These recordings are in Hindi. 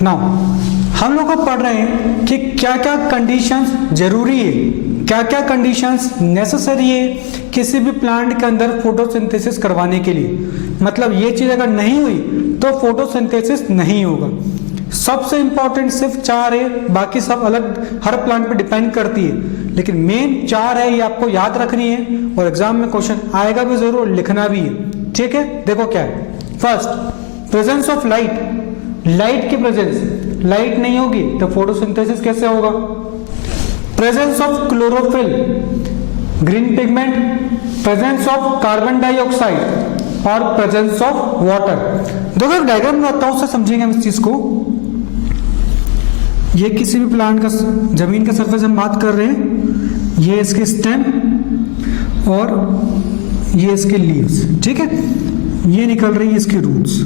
नाउ हम लोग अब पढ़ रहे हैं कि क्या क्या कंडीशंस जरूरी है, क्या क्या कंडीशंस नेसेसरी है किसी भी प्लांट के अंदर फोटोसिंथेसिस करवाने के लिए। मतलब ये चीज अगर नहीं हुई तो फोटोसिंथेसिस नहीं होगा। सबसे इंपॉर्टेंट सिर्फ 4 है, बाकी सब अलग हर प्लांट पे डिपेंड करती है, लेकिन मेन 4 है, ये आपको याद रखनी है और एग्जाम में क्वेश्चन आएगा भी जरूर, लिखना भी है। ठीक है, देखो क्या है। First, presence of light, light की प्रेजेंस, लाइट नहीं होगी तो फोटोसिंथेसिस कैसे होगा। Presence of chlorophyll, green pigment, presence of carbon dioxide और प्रेजेंस ऑफ वाटर। देखो डायग्राम बनाता हूं, उससे समझेंगे हम इस चीज को। ये किसी भी प्लांट का जमीन का सरफेस हम बात कर रहे हैं, ये इसके स्टेम और ये इसके लीव्स। ठीक है, ये निकल रही है इसकी रूट्स,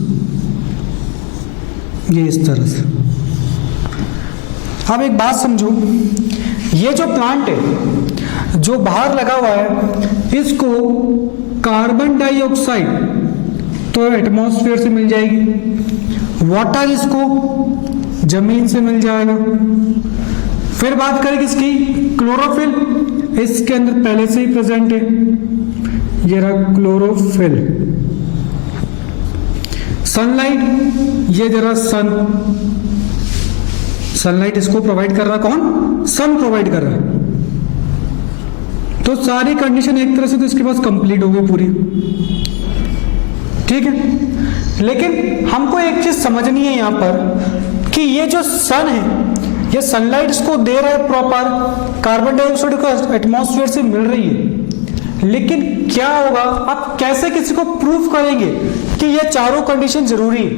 ये इस तरह से। अब एक बात समझो, ये जो प्लांट है जो बाहर लगा हुआ है, इसको कार्बन डाइऑक्साइड तो एटमॉस्फेयर से मिल जाएगी, वाटर इसको जमीन से मिल जाएगा। फिर बात करें किसकी, क्लोरोफिल, इसके अंदर पहले से ही प्रेजेंट है, ये रहा क्लोरोफिल। सनलाइट, ये जरा सनलाइट इसको प्रोवाइड कर रहा कौन, सन प्रोवाइड कर रहा है। तो सारी कंडीशन एक तरह से तो इसके पास कंप्लीट हो गई पूरी। ठीक है, लेकिन हमको एक चीज समझनी है यहां पर कि ये जो सन है, ये सनलाइट इसको दे रहा है प्रॉपर, कार्बन डाइऑक्साइड को एटमॉस्फेयर से मिल रही है, लेकिन क्या होगा, आप कैसे किसी को प्रूफ करेंगे कि ये चारों कंडीशन जरूरी है।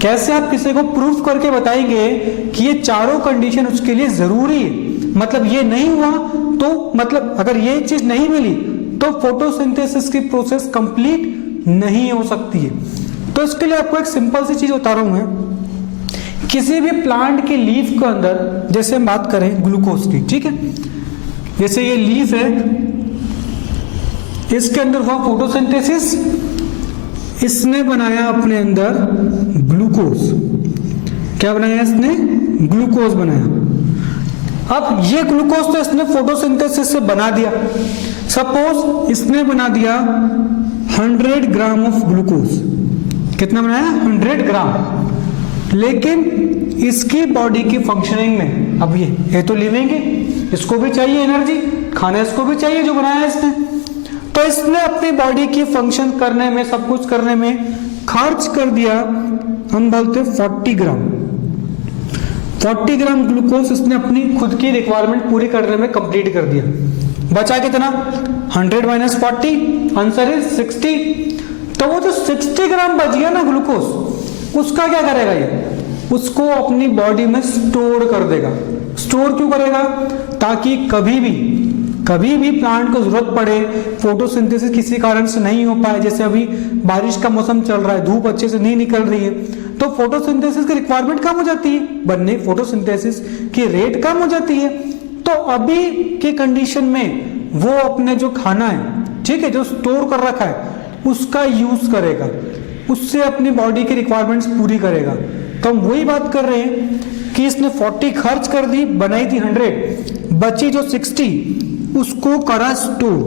कैसे आप किसी को प्रूफ करके बताएंगे कि ये चारों कंडीशन उसके लिए जरूरी है। मतलब ये नहीं हुआ तो, मतलब अगर ये चीज नहीं मिली तो फोटोसिंथेसिस की प्रोसेस कंप्लीट नहीं हो सकती है। तो इसके लिए आपको एक सिंपल सी चीज बता रहा हूं मैं। किसी भी प्लांट के लीफ के अंदर, जैसे हम बात करें ग्लूकोज की, ठीक है, जैसे ये लीफ है, इसके अंदर हुआ फोटोसिंथेसिस, इसने बनाया अपने अंदर ग्लूकोज। क्या बनाया इसने, ग्लूकोज बनाया। अब ये ग्लूकोज तो इसने फोटोसिंथेसिस से बना दिया। सपोज इसने बना दिया 100 ग्राम ऑफ ग्लूकोज। कितना बनाया, 100 ग्राम। लेकिन इसकी बॉडी की फंक्शनिंग में, अब ये तो लिविंग है, इसको भी चाहिए एनर्जी, खाना इसको भी चाहिए जो बनाया इसने। तो इसने अपनी बॉडी की फंक्शन करने में, सब कुछ करने में खर्च कर दिया, हम बोलते 40 ग्राम। 40 ग्राम ग्लूकोज इसने अपनी खुद की रिक्वायरमेंट पूरी करने में कंप्लीट कर दिया। बचा कितना, 100 माइनस 40, आंसर इज 60। तो वो जो 60 ग्राम बच गया ना ग्लूकोज, उसका क्या करेगा ये, उसको अपनी बॉडी में स्टोर कर देगा। स्टोर क्यों करेगा, ताकि कभी भी प्लांट को जरूरत पड़े, फोटोसिंथेसिस किसी कारण से नहीं हो पाए, जैसे अभी बारिश का मौसम चल रहा है, धूप अच्छे से नहीं निकल रही है, तो फोटोसिंथेसिस की रिक्वायरमेंट कम हो जाती है, बनने फोटोसिंथेसिस की रेट कम हो जाती है। तो अभी के कंडीशन में वो अपने जो खाना है, ठीक है, जो स्टोर कर रखा है, उसका यूज करेगा, उससे अपनी बॉडी की रिक्वायरमेंट्स पूरी करेगा। तो हम वही बात कर रहे हैं कि इसने 40 खर्च कर दी, बनाई थी 100, बची जो 60, उसको करा स्टोर।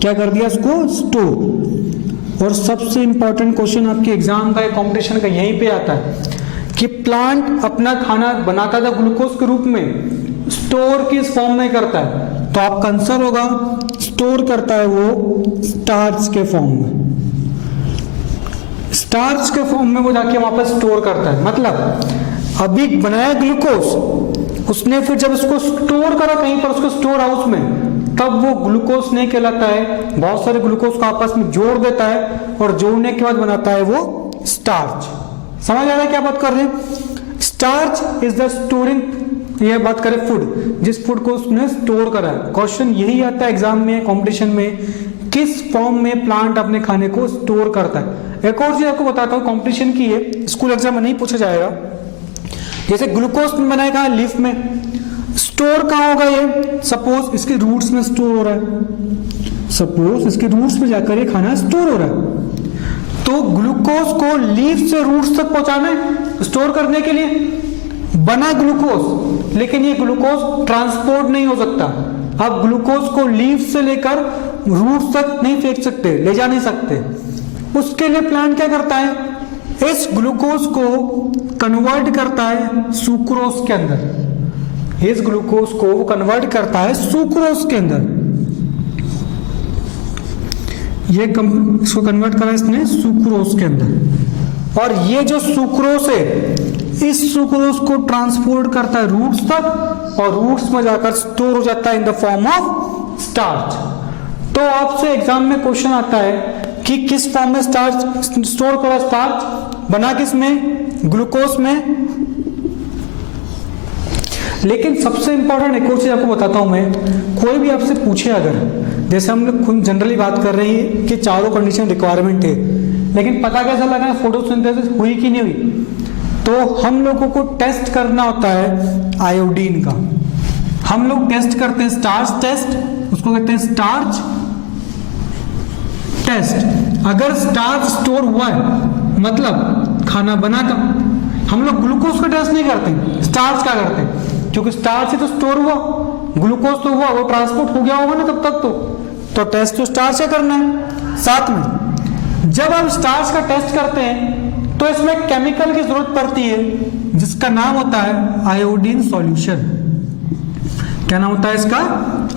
क्या कर दिया, उसको स्टोर। और सबसे इंपॉर्टेंट क्वेश्चन आपके एग्जाम का, कंपटीशन का यहीं पे आता है कि प्लांट अपना खाना बनाता था ग्लूकोज के रूप में, स्टोर किस फॉर्म में करता है, तो आपका आंसर होगा स्टोर करता है वो स्टार्च के फॉर्म में। स्टार्च के फॉर्म में वो जाके वापस स्टोर करता है। मतलब अभी बनाया ग्लूकोज, उसने फिर जब उसको स्टोर करा कहीं पर, उसको स्टोर हाउस में, तब वो ग्लूकोज नहीं कहलाता है, बहुत सारे ग्लूकोज को आपस में जोड़ देता है और जोड़ने के बाद बनाता है वो स्टार्च। समझ आ रहा है क्या बात कर रहे हैं। स्टार्च इज द स्टोरिंग, ये बात करें फूड, जिस फूड को उसने स्टोर करा है। क्वेश्चन यही आता है एग्जाम में, कंपटीशन में, किस फॉर्म में प्लांट अपने खाने को स्टोर करता है। एक और चीज आपको बताता हूँ, कंपटीशन की है, स्कूल एग्जाम में नहीं पूछा जाएगा। जैसे ग्लूकोज में बनाएगा लीफ में, स्टोर कहाँ होगा ये, सपोज इसके रूट्स में स्टोर हो रहा है, सपोज इसके रूट्स में जाकर ये खाना स्टोर हो रहा है, तो ग्लूकोज को लीफ से रूट्स तक पहुंचाना है, स्टोर करने के लिए, बना ग्लूकोज, लेकिन ये ग्लूकोज ट्रांसपोर्ट नहीं हो सकता। आप ग्लूकोज को लीफ से लेकर रूट तक नहीं फेंक सकते, ले जा नहीं सकते। उसके लिए प्लांट क्या करता है, इस ग्लूकोज को कन्वर्ट करता है सुक्रोज के अंदर। इस ग्लूकोज को कन्वर्ट करता है सुक्रोज के अंदर। इसको कन्वर्ट करा इसने सुक्रोज के अंदर, और ये जो सुक्रोज है, इस सुक्रोज को ट्रांसपोर्ट करता है रूट्स तक, और रूट्स में जाकर स्टोर हो जाता है in the form of starch. तो आपसे एग्जाम में क्वेश्चन आता है कि किस फॉर्म में स्टार्च स्टोर करा, स्टार्च बना किस में, ग्लूकोज में। लेकिन सबसे इंपॉर्टेंट एक और चीज आपको बताता हूं मैं, कोई भी आपसे पूछे अगर, जैसे हम लोग जनरली बात कर रहे हैं कि चारों कंडीशन रिक्वायरमेंट है, लेकिन पता कैसा लगा फोटोसिंथेसिस हुई कि नहीं हुई, तो हम लोगों को टेस्ट करना होता है आयोडीन का। हम लोग टेस्ट करते हैं स्टार्च टेस्ट, उसको कहते हैं स्टार्च टेस्ट। अगर स्टार्च स्टोर हुआ है मतलब खाना बना था, हम लोग ग्लूकोज का टेस्ट नहीं करते, स्टार्च का करते हैं, क्योंकि स्टार्च ही तो स्टोर हुआ, ग्लूकोज तो हुआ, वो ट्रांसपोर्ट हो गया होगा ना तब तक तो टेस्ट तो स्टार्च से करना है। साथ में जब हम स्टार्च का टेस्ट करते हैं तो इसमें केमिकल की जरूरत पड़ती है जिसका नाम होता है आयोडीन सॉल्यूशन। क्या नाम होता है इसका,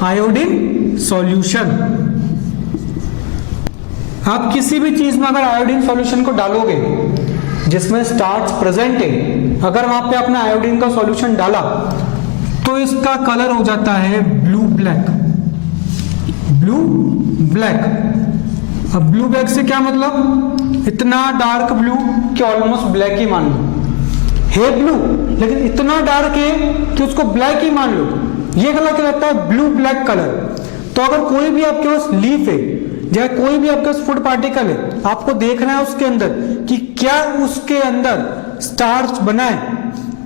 आयोडीन सॉल्यूशन। आप किसी भी चीज में अगर आयोडीन सॉल्यूशन को डालोगे जिसमें स्टार्च प्रेजेंट है, अगर वहां पे आपने आयोडीन का सॉल्यूशन डाला तो इसका कलर हो जाता है ब्लू ब्लैक। ब्लू ब्लैक, अब ब्लू ब्लैक से क्या मतलब, इतना डार्क ब्लू कि ऑलमोस्ट ब्लैक ही मान लो, है ब्लू लेकिन इतना डार्क है कि उसको ब्लैक ही मान लो, ये कलर क्या रहता है, ब्लू ब्लैक कलर। तो अगर कोई भी आपके पास लीफ है या कोई भी आपके पास फूड पार्टिकल है, आपको देखना है उसके अंदर कि क्या उसके अंदर स्टार्च बना है,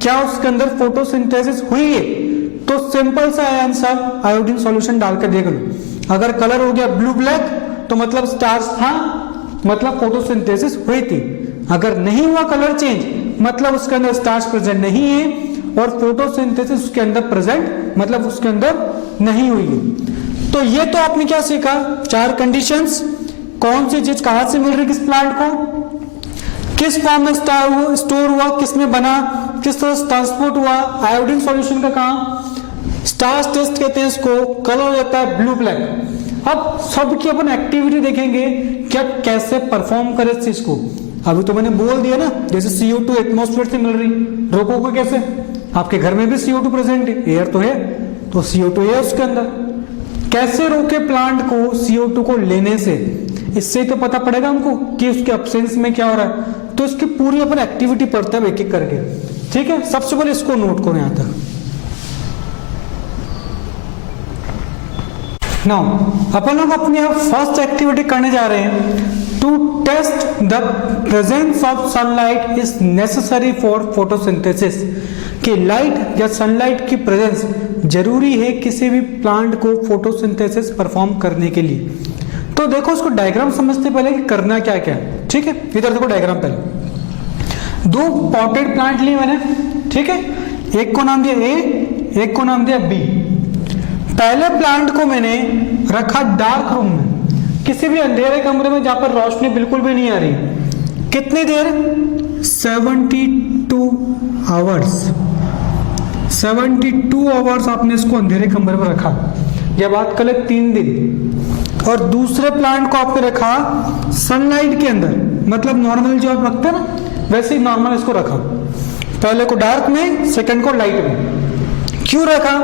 क्या उसके अंदर फोटोसिंथेसिस हुई है। तो सिंपल सा आंसर, आयोडीन सॉल्यूशन डाल के देख लो। अगर कलर हो गया ब्लू ब्लैक तो मतलब स्टार्च था, मतलब फोटोसिंथेसिस हुई थी। अगर नहीं हुआ कलर चेंज मतलब उसके अंदर स्टार्च प्रेजेंट नहीं है, और फोटोसिंथेसिस उसके अंदर प्रेजेंट मतलब उसके अंदर नहीं हुई है। तो ये तो आपने क्या सीखा, चार कंडीशंस, कौन सी चीज कहां से मिल रही किस प्लांट को, किस फॉर्म में स्टोर हुआ, किसमें बना, किस तरह ट्रांसपोर्ट हुआ, आयोडीन सॉल्यूशन का काम, स्टार्च टेस्ट कहते हैं इसको, कलर हो जाता है ब्लू ब्लैक। अब सबकी अपन एक्टिविटी देखेंगे क्या कैसे परफॉर्म करे इस चीज को। अभी तो मैंने बोल दिया ना, जैसे CO2 एटमॉस्फेयर से मिल रही, रोकोगे कैसे, आपके घर में भी CO2 प्रेजेंट है, एयर तो है, तो CO2 है उसके अंदर, कैसे रोके प्लांट को CO2 को लेने से, इससे तो पता पड़ेगा हमको कि उसके एब्सेंस में क्या हो रहा है। तो इसकी पूरी अपन एक्टिविटी पढ़ते हैं एक एक करके, ठीक है। सबसे पहले इसको नोट करो यहां तक। नाउ अपन लोग अपनी फर्स्ट एक्टिविटी करने जा रहे हैं, to test the presence of sunlight is necessary for photosynthesis, कि लाइट या सनलाइट की प्रेजेंस जरूरी है किसी भी प्लांट को फोटोसिंथेसिस परफॉर्म करने के लिए। तो देखो उसको डायग्राम समझते पहले कि करना क्या क्या है, ठीक है। इधर देखो डायग्राम, पहले दो पॉटेड प्लांट लिए मैंने, ठीक है, एक को नाम दिया ए, एक को नाम दिया बी। पहले प्लांट को मैंने रखा डार्क रूम में, किसी भी अंधेरे कमरे में जहां पर रोशनी बिल्कुल भी नहीं आ रही। कितनी देर, 72 आवर्स, 72 आवर्स आपने इसको अंधेरे कमरे में रखा। यह बात कर ले 3 दिन। और दूसरे प्लांट को आपने रखा सनलाइट के अंदर, मतलब नॉर्मल जो आप रखते हैं ना वैसे ही नॉर्मल इसको रखा। पहले को डार्क में, सेकंड को लाइट में। क्यों रखा,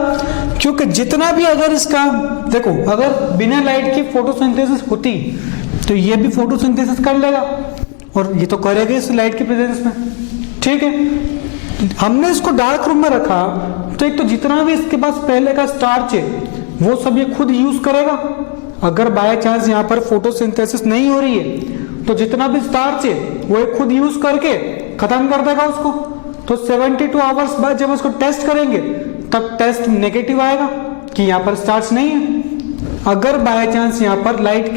क्योंकि जितना भी अगर इसका देखो, अगर बिना लाइट की फोटोसिंथेसिस होती तो ये भी फोटोसिंथेसिस कर लेगा, और ये तो करेगा इस लाइट की प्रेजेंस में, ठीक है। हमने इसको डार्क रूम में रखा तो एक तो जितना भी इसके पास पहले का स्टार्च है वो सब ये खुद यूज करेगा। अगर बाय चांस यहाँ पर फोटोसिंथेसिस नहीं हो रही है तो जितना भी स्टार्च है वो ये खुद यूज करके खत्म कर देगा उसको। तो 72 आवर्स बाद जब उसको टेस्ट करेंगे तब टेस्ट नेगेटिव आएगा कि यहाँ पर स्टार्च नहीं है। अगर बाय चांस यहाँ पर लाइट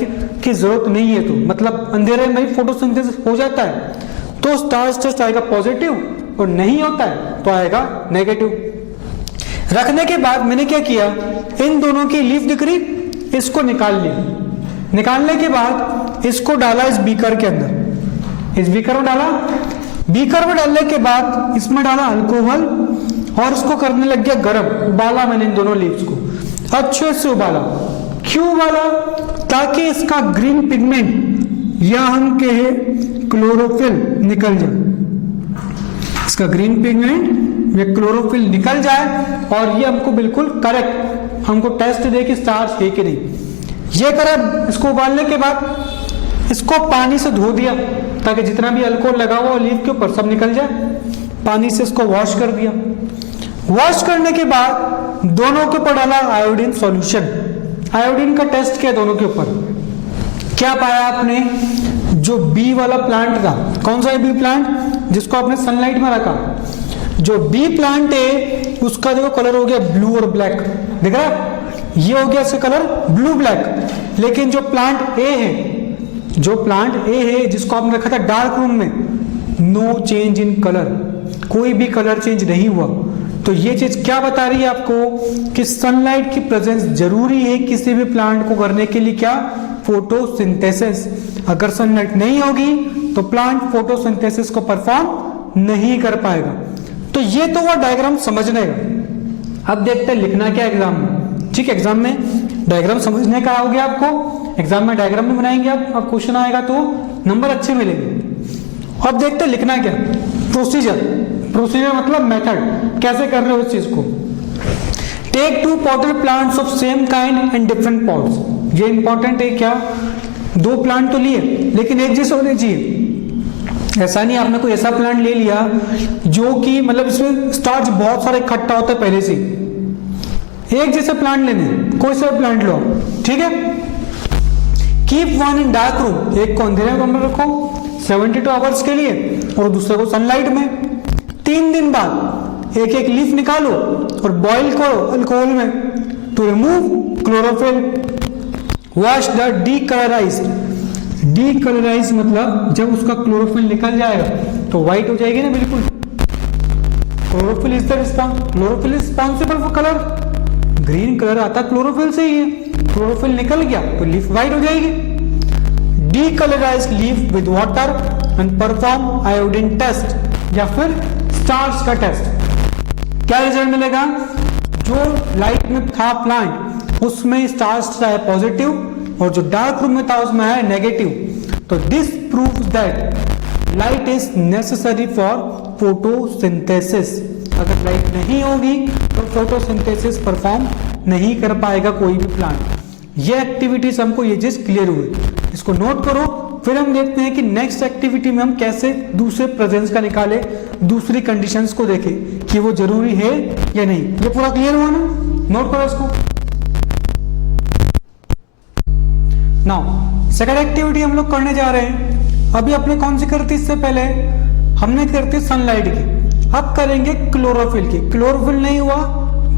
की जरूरत नहीं है तो मतलब अंधेरे में फोटोसिंथेसिस हो जाता है तो स्टार्च टेस्ट आएगा पॉजिटिव, और नहीं होता है तो आएगा नेगेटिव। रखने के बाद मैंने क्या किया, इन दोनों की लीफ दिख रही, इसको निकाल लिया। निकालने के बाद इसको डाला इस बीकर के अंदर, इस बीकर में डाला। बीकर में डालने के बाद इसमें डाला अल्कोहल और इसको करने लग गया गर्म। उबाला मैंने इन दोनों लीव्स को अच्छे से उबाला। क्यों उबाला? ताकि इसका ग्रीन पिगमेंट या हम कहे क्लोरोफिल निकल जाए, इसका ग्रीन पिगमेंट या क्लोरोफिल निकल जाए और ये हमको बिल्कुल करेक्ट हमको टेस्ट दे कि स्टार्च है कि नहीं। ये करा। इसको उबालने के बाद इसको पानी से धो दिया ताकि जितना भी अल्कोहल लगा हुआ लीफ के ऊपर सब निकल जाए। पानी से इसको वॉश कर दिया। वॉश करने के बाद दोनों के ऊपर डाला आयोडीन सॉल्यूशन। आयोडीन का टेस्ट किया दोनों के ऊपर। क्या पाया आपने? जो बी वाला प्लांट था, कौन सा है बी प्लांट जिसको आपने सनलाइट में रखा, जो बी प्लांट है उसका देखो कलर हो गया ब्लू और ब्लैक, दिख रहा है? ये हो गया इसका कलर ब्लू ब्लैक। लेकिन जो प्लांट ए है, जो प्लांट ए है जिसको आपने रखा था डार्क रूम में, नो चेंज इन कलर, कोई भी कलर चेंज नहीं हुआ। तो ये चीज क्या बता रही है आपको कि सनलाइट की प्रेजेंस जरूरी है किसी भी प्लांट को करने के लिए। क्या? फोटोसिंथेसिस। अगर सनलाइट नहीं होगी तो प्लांट फोटोसिंथेसिस को परफॉर्म नहीं कर पाएगा। तो ये तो वो डायग्राम समझने का। अब देखते हैं लिखना क्या एग्जाम में। ठीक है, एग्जाम में डायग्राम समझने का आओगे आपको, एग्जाम में डायग्राम में बनाएंगे आप, अब क्वेश्चन आएगा तो नंबर अच्छे मिलेंगे। अब देखते हैं लिखना क्या। प्रोसीजर, प्रोसीजर मतलब मेथड, कैसे कर रहे हो इस चीज को। Take 2 potted plants of same kind and different pots. ये इंपॉर्टेंट है। क्या? 2 प्लांट तो लिए लेकिन एक जैसे होने चाहिए। ऐसा नहीं आपने कोई ऐसा प्लांट ले लिया जो कि मतलब इसमें स्टार्च बहुत सारे इकट्ठा होता है पहले से। एक जैसे प्लांट लेने, कोई सा प्लांट लो, ठीक है। Keep one in dark room, एक को अंधेरे कमरे में रखो 72 आवर्स के लिए और दूसरे को सनलाइट में। 3 दिन बाद एक एक लीफ निकालो और बॉईल करो अल्कोहल में to remove chlorophyll. Wash the decolourized. Decolourize मतलब जब उसका क्लोरोफिल निकल जाएगा तो व्हाइट हो जाएगी ना बिल्कुल। Chlorophyll is the chlorophyll is responsible for colour. Green colour आता क्लोरोफिल से ही है। क्लोरोफिल निकल गया तो लीफ व्हाइट हो जाएगी। Decolourise leaf with water and perform iodine test या फिर स्टार्च का टेस्ट। क्या रिजल्ट मिलेगा? जो लाइट में था प्लांट उसमें स्टार्च है पॉजिटिव और जो डार्क रूम में था उसमें है नेगेटिव। तो this proves that light is necessary for photosynthesis. अगर लाइट नहीं होगी तो फोटोसिंथेसिस परफॉर्म नहीं कर पाएगा कोई भी प्लांट। ये एक्टिविटीज हमको ये चीज क्लियर हुई, इसको नोट करो। फिर हम देखते हैं कि नेक्स्ट एक्टिविटी में हम कैसे दूसरे प्रेजेंस का निकाले, दूसरी कंडीशंस को देखें कि वो जरूरी है या नहीं। ये पूरा क्लियर हुआ ना? नोट करो इसको। नाउ सेकंड एक्टिविटी हम लोग करने जा रहे हैं। अभी अपने कौन सी करती, इससे पहले हमने करती सनलाइट की, अब करेंगे क्लोरोफिल की। क्लोरोफिल नहीं हुआ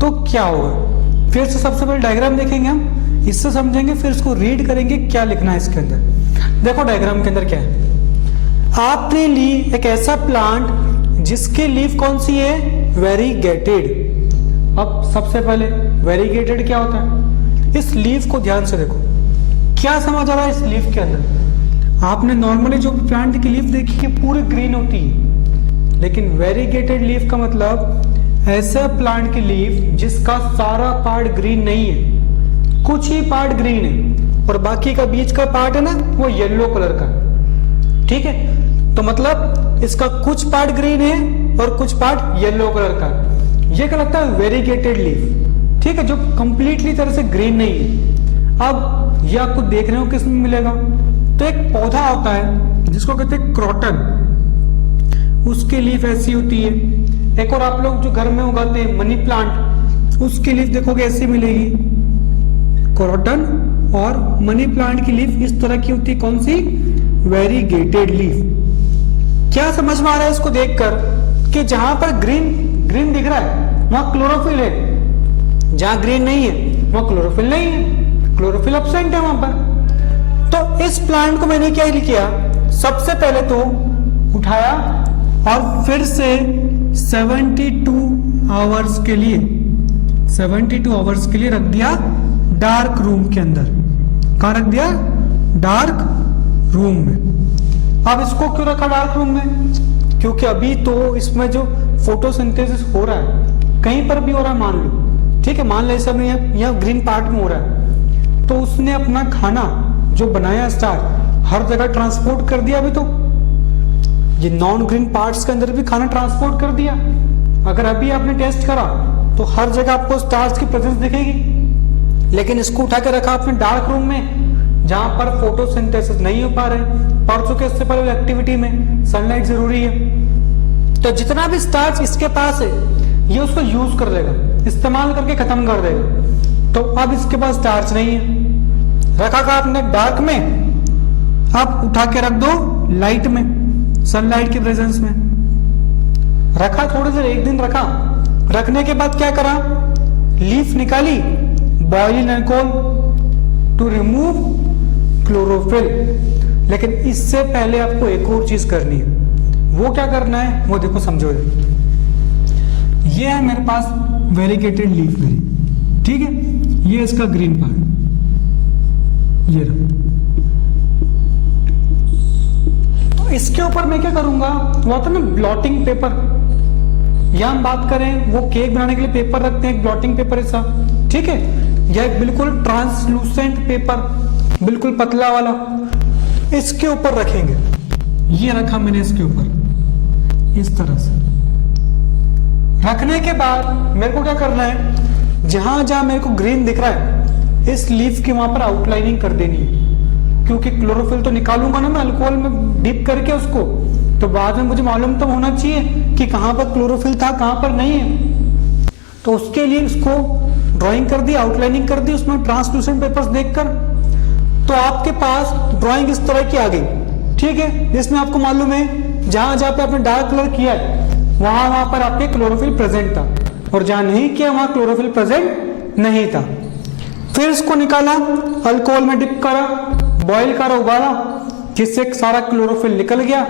तो क्या होगा? फिर से सबसे पहले डायग्राम देखेंगे हम, इससे समझेंगे, फिर इसको रीड करेंगे क्या लिखना है इसके अंदर। देखो डायग्राम के अंदर क्या है। आपने ली एक ऐसा प्लांट जिसके लीफ कौन सी है? वेरीगेटेड। अब सबसे पहले वेरीगेटेड क्या होता है? इस लीफ को ध्यान से देखो, क्या समझ आ रहा है इस लीफ के अंदर? आपने नॉर्मली जो प्लांट की लीफ देखी है पूरी ग्रीन होती है, लेकिन वेरीगेटेड लीफ का मतलब ऐसा प्लांट की लीफ जिसका सारा पार्ट ग्रीन नहीं है, कुछ ही पार्ट ग्रीन है और बाकी का बीच का पार्ट है ना वो येलो कलर का। ठीक है, तो मतलब इसका कुछ पार्ट ग्रीन है और कुछ पार्ट येलो कलर का। ये कहलाता है वेरीगेटेड लीफ। ठीक है, जो कंप्लीटली तरह से ग्रीन नहीं है। अब ये आपको देख रहे हो किस में मिलेगा? तो एक पौधा होता है जिसको कहते हैं क्रोटन, उसकी लीफ ऐसी होती है। एक और आप लोग जो घर में उगाते हैं मनी प्लांट, उसकी लीफ देखोगे ऐसी मिलेगी। क्रोटन और मनी प्लांट की लीफ इस तरह की होती है। कौन सी? Variegated leaf. क्या समझ में आ रहा है इसको देखकर कि जहां पर ग्रीन ग्रीन दिख रहा है वहां क्लोरोफिल है, जहां ग्रीन नहीं है वहां क्लोरोफिल नहीं है, क्लोरोफिल एब्सेंट है वहां पर। तो इस प्लांट को मैंने क्या किया, सबसे पहले तो उठाया और फिर से 72 आवर्स के लिए 72 आवर्स के लिए रख दिया डार्क रूम के अंदर। कहाँ रख दिया? डार्क रूम में। अब इसको क्यों रखा डार्क रूम में? क्योंकि अभी तो इसमें जो फोटोसिंथेसिस हो रहा है कहीं पर भी हो रहा है, मान लो, ठीक है, मान लो सब यहाँ ग्रीन पार्ट में हो रहा है, तो उसने अपना खाना जो बनाया स्टार हर जगह ट्रांसपोर्ट कर दिया। अभी तो ये नॉन ग्रीन पार्ट्स के अंदर भी खाना ट्रांसपोर्ट कर दिया। अगर अभी आपने टेस्ट करा तो हर जगह आपको स्टार्स की प्रेजेंस दिखेगी, लेकिन इसको उठा के रखा आपने डार्क रूम में जहां पर फोटोसिंथेसिस नहीं हो पा रहे, पढ़ चुके इससे पहले एक्टिविटी में सनलाइट जरूरी है। तो जितना भी स्टार्च इसके पास है ये उसको यूज कर लेगा, इस्तेमाल करके खत्म कर देगा। तो अब इसके पास स्टार्च नहीं है, रखा का आपने डार्क में, अब उठा के रख दो लाइट में, सनलाइट की प्रेजेंस में रखा। थोड़ी देर, एक दिन रखा, रखने के बाद क्या करा, लीफ निकाली, boil in alcohol to remove chlorophyll. लेकिन इससे पहले आपको एक और चीज करनी है। वो क्या करना है वो देखो, समझो। ये है मेरे पास वेरिगेटेड लीफ मेरी, ठीक है, ये इसका ग्रीन पार्ट, ये रहा। इसके ऊपर मैं क्या करूंगा, वो आता ना ब्लॉटिंग पेपर, या हम बात करें वो केक बनाने के लिए पेपर रखते हैं, ब्लॉटिंग पेपर ऐसा, ठीक है, या एक बिल्कुल ट्रांसलूसेंट पेपर, बिल्कुल पतला वाला, इसके ऊपर रखेंगे। ये रखा मैंने इसके ऊपर इस तरह से। रखने के बाद मेरे को क्या करना है, जहां जहां मेरे को ग्रीन दिख रहा है इस लीफ की वहां पर आउटलाइनिंग कर देनी है, क्योंकि क्लोरोफिल तो निकालूंगा ना मैं अल्कोहल में डिप करके उसको, तो बाद में मुझे मालूम तो होना चाहिए कि कहां पर क्लोरोफिल था कहां पर नहीं है। तो उसके लिए इसको ड्राइंग कर दी, आउटलाइनिंग कर दी उसमें ट्रांसलूसेंट पेपर्स देखकर। तो आपके पास ड्राइंग इस तरह की आ गई, ठीक है, जिसमें आपको मालूम है जहां जहां पे आपने डार्क कलर किया है वहां वहां पर आपके क्लोरोफिल प्रेजेंट था, और जहां नहीं किया वहां क्लोरोफिल प्रेजेंट नहीं था। फिर इसको निकाला, अल्कोहल में डिप करा, बॉईल करा, उबाला, जिससे सारा क्लोरोफिल निकल गया,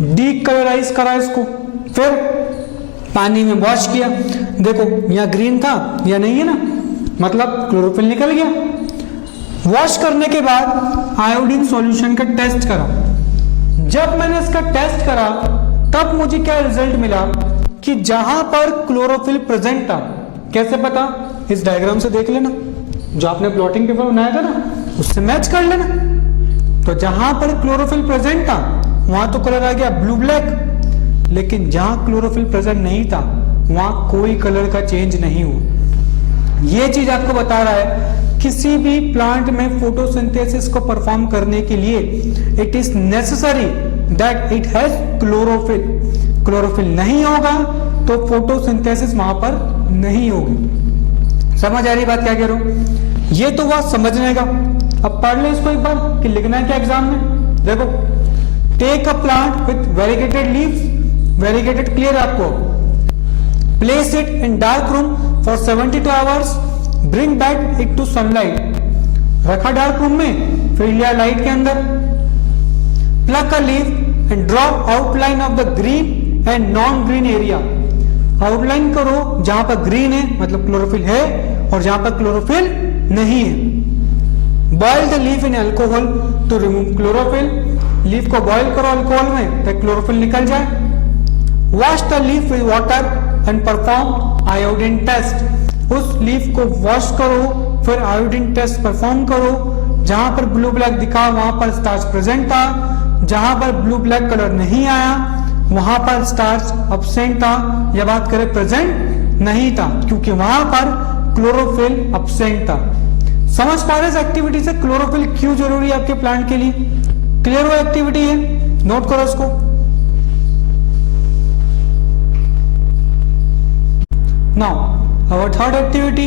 डीकलराइज करा इसको, फिर पानी में वॉश किया। देखो यहाँ ग्रीन था या नहीं है ना, मतलब क्लोरोफिल निकल गया। वॉश करने के बाद आयोडीन सॉल्यूशन का टेस्ट करा। जब मैंने इसका टेस्ट करा तब मुझे क्या रिजल्ट मिला कि जहां पर क्लोरोफिल प्रेजेंट था, कैसे पता, इस डायग्राम से देख लेना, जो आपने प्लॉटिंग पेपर बनाया था ना उससे मैच कर लेना। तो जहां पर क्लोरोफिल प्रेजेंट था वहां तो कलर आ गया ब्लू ब्लैक, लेकिन जहां क्लोरोफिल प्रेजेंट नहीं था वहां कोई कलर का चेंज नहीं हुआ। यह चीज आपको बता रहा है किसी भी प्लांट में फोटोसिंथेसिस को परफॉर्म करने के लिए it is necessary that it has chlorophyll. Chlorophyll नहीं होगा तो फोटोसिंथेसिस वहां पर नहीं होगी। समझ आ रही बात क्या कह रहा हूं? ये तो वह समझने का। अब पढ़ ले इसको एक बार कि लिखना है क्या एग्जाम में। देखो, take a plant with variegated leaves, variegated clear आपको, place it in dark room for 72 hours, bring back it to sunlight. रखा डार्क रूम में, फिर लिया लाइट के अंदर, pluck a leaf and draw outline of the green and non green area. Outline करो जहां पर ग्रीन है मतलब क्लोरोफिल है, और जहां पर क्लोरोफिल नहीं है। Boil the leaf in alcohol to remove chlorophyll. Leaf को बॉइल करो अल्कोहल में ताकि क्लोरोफिल निकल जाए। Wash the leaf with water and perform iodine test. उस लीफ को वॉश करो, फिर आयोडीन टेस्ट परफॉर्म करो। जहां पर ब्लू ब्लैक दिखा वहां पर स्टार्च प्रेजेंट था, जहां पर ब्लू ब्लैक कलर नहीं आया वहां पर स्टार्च अब्सेंट था, या बात करें प्रेजेंट नहीं था, क्योंकि वहां पर क्लोरोफिल अब्सेंट था। समझ पा रहे इस एक्टिविटी से क्लोरोफिल क्यों जरूरी है आपके प्लांट के लिए? क्लियर वो एक्टिविटी है, नोट करो इसको। Now our third activity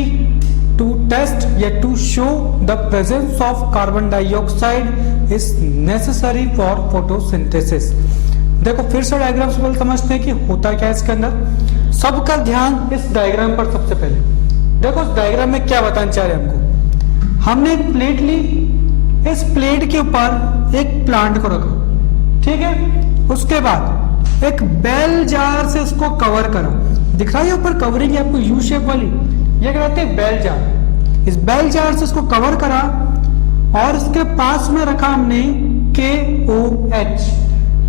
to test yet to show the presence of carbon dioxide is necessary for photosynthesis। देखो फिर से डायग्राम से पहले समझते हैं कि होता क्या है इसके अंदर। सबका ध्यान इस डायग्राम पर सबसे पहले। देखो इस डायग्राम में क्या बताना चाह रहे हैं हमको। हमने एक प्लेट ली, इस प्लेट के ऊपर एक प्लांट को रखा, ठीक है। उसके बाद एक बेल जार से इसको कवर करा, दिख रहा है ऊपर कवरिंग है आपको यू शेप वाली, ये कहते हैं बेल जार। इस बेल जार से इसको कवर करा और इसके पास में रखा हमने KOH।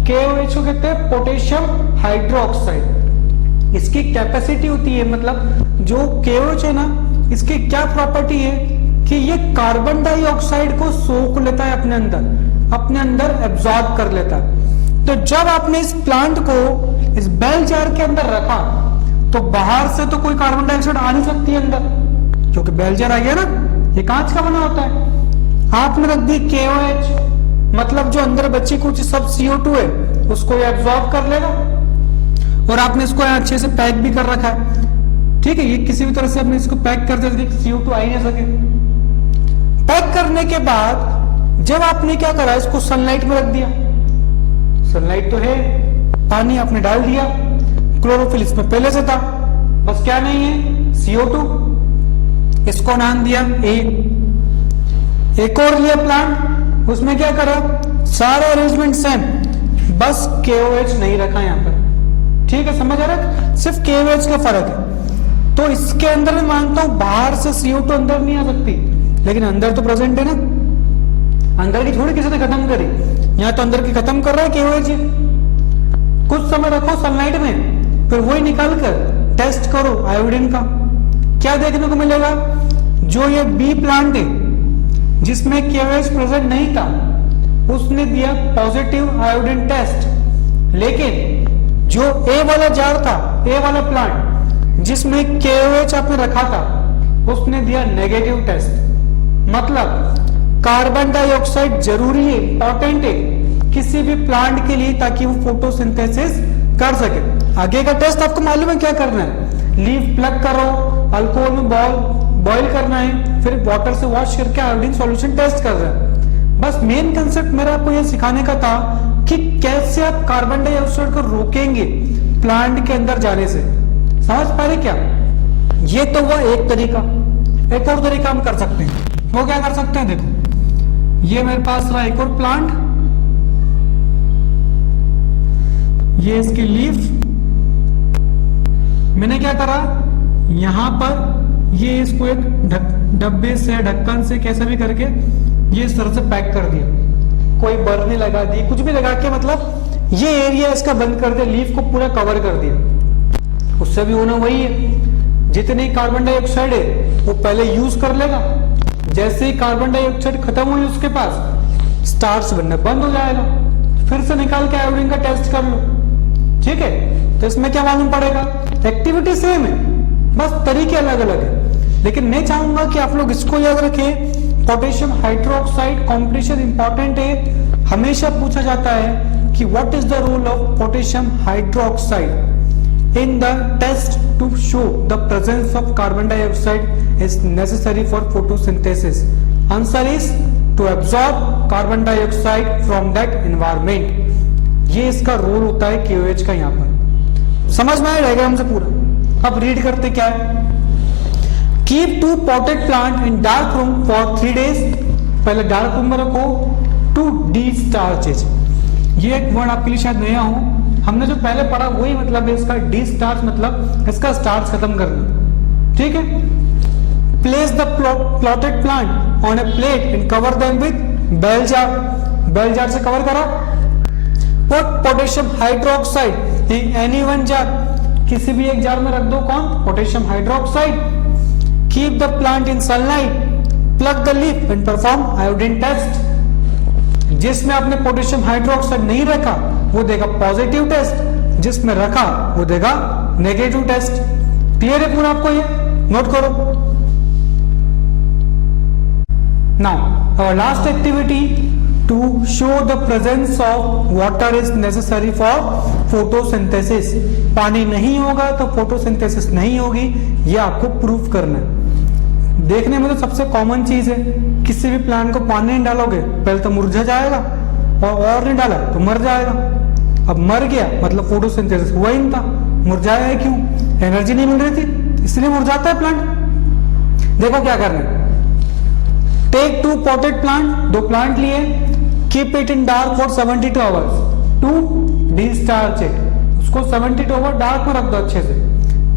KOH को कहते हैं पोटेशियम हाइड्रोक्साइड। इसकी कैपेसिटी होती है, मतलब जो KOH है ना, इसकी क्या प्रॉपर्टी है कि ये कार्बन डाइऑक्साइड को सोख लेता है अपने अंदर एब्जॉर्ब कर लेता है। तो जब आपने इस प्लांट को इस बेल जार के अंदर रखा तो बाहर से तो कोई कार्बन डाइऑक्साइड आ नहीं सकती अंदर, क्योंकि बेल जार आ गया ना, ये कांच का बना होता है। आपने रख दी KOH, मतलब जो अंदर बची कुछ सब CO2 है उसको ये एब्जॉर्ब कर लेगा, और आपने इसको अच्छे से पैक भी कर रखा है। ठीक है, ये किसी भी तरह से आपने इसको पैक कर दिया, CO2 आ ही नहीं सके। पैक करने के बाद जब आपने क्या करा, इसको सनलाइट में रख दिया। सनलाइट तो है, पानी आपने डाल दिया, क्लोरोफिल इसमें पहले से था, बस क्या नहीं है CO2, इसको नाम दिया A। एक और लिया प्लांट, उसमें क्या करा, सारा अरेंजमेंट सेम, बस KOH नहीं रखा यहां पर। ठीक है, समझ आ रहा है, सिर्फ KOH का फर्क है। तो इसके अंदर मैं मानता हूं बाहर से CO2 अंदर नहीं आ सकती, लेकिन अंदर तो प्रेजेंट है ना, अंदर की थोड़ी किसी ने खत्म करी, यहां तो अंदर की खत्म कर रहा है KOH। कुछ समय रखो सनलाइट में, फिर वही निकाल कर टेस्ट करो आयोडीन का, क्या देखने को मिलेगा। जो ये B प्लांट है जिसमें KOH प्रेजेंट नहीं था, उसने दिया पॉजिटिव आयोडीन टेस्ट, लेकिन जो A वाला जार था, A वाला प्लांट जिसमें KOH आपने रखा था, उसने दिया नेगेटिव टेस्ट। मतलब कार्बन डाइऑक्साइड जरूरी है, इंपॉर्टेंट है किसी भी प्लांट के लिए, ताकि वो फोटोसिंथेसिस कर सके। आगे का टेस्ट आपको मालूम है क्या करना है, लीफ प्लग करो, अल्कोहल में बॉयल करना है, फिर वाटर से वॉश करके आयोडीन सॉल्यूशन टेस्ट कर रहा है। बस मेन कंसेप्ट मेरा आपको यह सिखाने का था कि कैसे आप कार्बन डाइऑक्साइड को रोकेंगे प्लांट के अंदर जाने से। समझ पा रहे क्या? ये तो हुआ एक तरीका। एक और तरीका हम कर सकते हैं, वो क्या कर सकते हैं, देखो ये मेरे पास रहा एक और प्लांट, ये इसकी लीफ, मैंने क्या करा, यहां पर ये इसको एक डब्बे से ढक्कन से कैसे भी करके ये इस तरह से पैक कर दिया, कोई बर्नी लगा दी, कुछ भी लगा के, मतलब ये एरिया इसका बंद कर दिया, लीफ को पूरा कवर कर दिया। उससे भी होना वही है, जितनी कार्बन डाइऑक्साइड है वो पहले यूज कर लेगा, जैसे ही कार्बन डाइऑक्साइड खत्म हुई उसके पास स्टार्च बनना बंद हो जाएगा, फिर से निकाल के आयोडीन का टेस्ट कर लो। ठीक है, तो इसमें क्या मालूम पड़ेगा, एक्टिविटी सेम है, बस तरीके अलग अलग है। लेकिन मैं चाहूंगा कि आप लोग इसको याद रखें, पोटेशियम हाइड्रोक्साइड कॉम्पिटिशन इंपॉर्टेंट है। हमेशा पूछा जाता है कि what is the role of potassium hydroxide in the test to show the presence of carbon dioxide is necessary for photosynthesis. Answer is to absorb carbon dioxide from that environment. ये इसका रोल होता है KOH का। यहां पर समझ में आया डायग्राम से पूरा। अब रीड करते क्या है, keep 2 potted plant in dark room for 3 days। पहले डार्क रूम में रखो। 2 de-starches, ये एक वर्ड आपके लिए शायद नया हो, हमने जो पहले पढ़ा वही मतलब है इसका। de-starch मतलब इसका स्टार्च खत्म करना। ठीक है, place the plotted plant on a plate and cover them with bell jar। Bell jar से कवर करा। Put potassium hydroxide in any one jar, किसी भी एक जार में रख दो। कौन? Potassium hydroxide. Keep the plant in sunlight, plug the leaf and perform iodine test। जिसमें आपने पोटेशियम हाइड्रोक्साइड नहीं रखा वो देगा पॉजिटिव टेस्ट, जिसमें रखा वो देगा नेगेटिव टेस्ट। क्लियर है पूरा आपको? ये नोट करो। Now our last activity to show the presence of water is necessary for photosynthesis। पानी नहीं होगा तो फोटोसिंथेसिस नहीं होगी, ये आपको प्रूफ करना है। देखने में तो सबसे कॉमन चीज है, किसी भी प्लांट को पानी नहीं डालोगे पहले तो मुरझा जाएगा, और नहीं डाला तो मर जाएगा। अब मर गया मतलब फोटोसिंथेसिस हुआ ही नहीं था। मुरझाया है क्यों? एनर्जी नहीं मिल रही थी, इसलिए मुरझाता है प्लांट। देखो क्या करना है, टेक 2 potted plant, 2 प्लांट लिए, keep it in dark for 72 hours to de-starch it। उसको 70 ओवर डार्क में रख दो, अच्छे से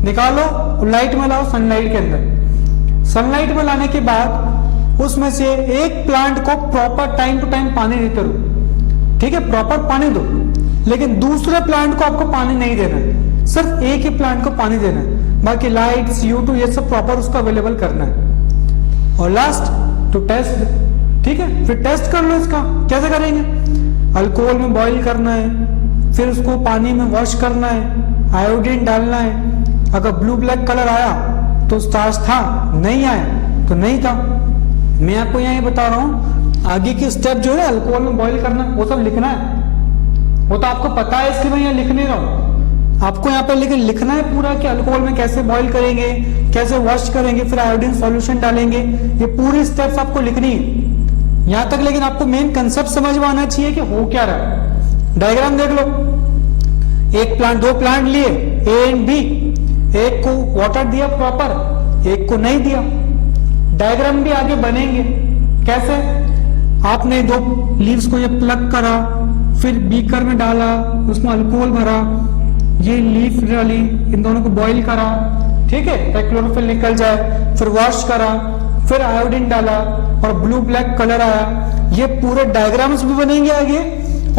निकालो, लाइट में लाओ, सनलाइट के अंदर। सनलाइट में लाने के बाद उसमें से एक प्लांट को प्रॉपर टाइम टू टाइम पानी देते रहो, ठीक है, प्रॉपर पानी दो। लेकिन दूसरे प्लांट को आपको पानी नहीं देना है, सिर्फ एक ही प्लांट को पानी देना है, बाकी लाइट, CO2 ये सब प्रॉपर उसको अवेलेबल करना है। और लास्ट टू टेस्ट, ठीक है, फिर टेस्ट कर लो इसका। कैसे करेंगे? अल्कोहल में बॉईल करना है, फिर उसको पानी में वॉश करना है, आयोडीन डालना है। अगर ब्लू ब्लैक कलर आया तो स्टार्च था, नहीं आया तो नहीं था। मैं आपको यहाँ बता रहा हूँ, आगे की स्टेप जो है अल्कोहल में बॉईल करना, वो सब लिखना है। वो तो आपको पता है, इसलिए मैं यहाँ लिख नहीं रहा हूँ। आपको यहाँ पे लेकिन लिखना है पूरा कि अल्कोहल में कैसे बॉईल करेंगे, कैसे वॉश करेंगे, फिर आयोडीन सॉल्यूशन डालेंगे, ये पूरी स्टेप्स आपको लिखनी है यहाँ तक। लेकिन आपको मेन कंसेप्ट समझ में आना चाहिए कि हो क्या रहा है। डायग्राम देख लो, एक प्लांट, दो प्लांट लिए A एंड B, एक को वाटर दिया प्रॉपर, एक को नहीं दिया। डायग्राम भी आगे बनेंगे। कैसे? आपने दो लीव्स को ये प्लग करा, फिर बीकर में डाला, उसमें अल्कोहल भरा, ये लीफ डाली, इन दोनों को बॉईल करा, ठीक है, क्लोरोफिल निकल जाए, फिर वॉश करा, फिर आयोडीन डाला और ब्लू ब्लैक कलर आया। ये पूरे डायग्राम्स भी बनेंगे आगे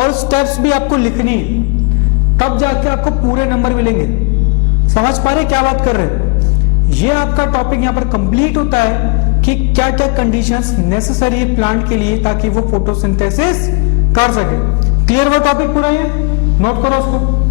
और स्टेप्स भी आपको लिखनी है, तब जाके आपको पूरे नंबर मिलेंगे। समझ पा रहे क्या बात कर रहे हैं? ये आपका टॉपिक यहाँ पर कंप्लीट होता है कि क्या क्या कंडीशंस नेसेसरी है प्लांट के लिए ताकि वो फोटोसिंथेसिस कर सके। क्लियर वो टॉपिक पूरा? ये नोट करो उसको।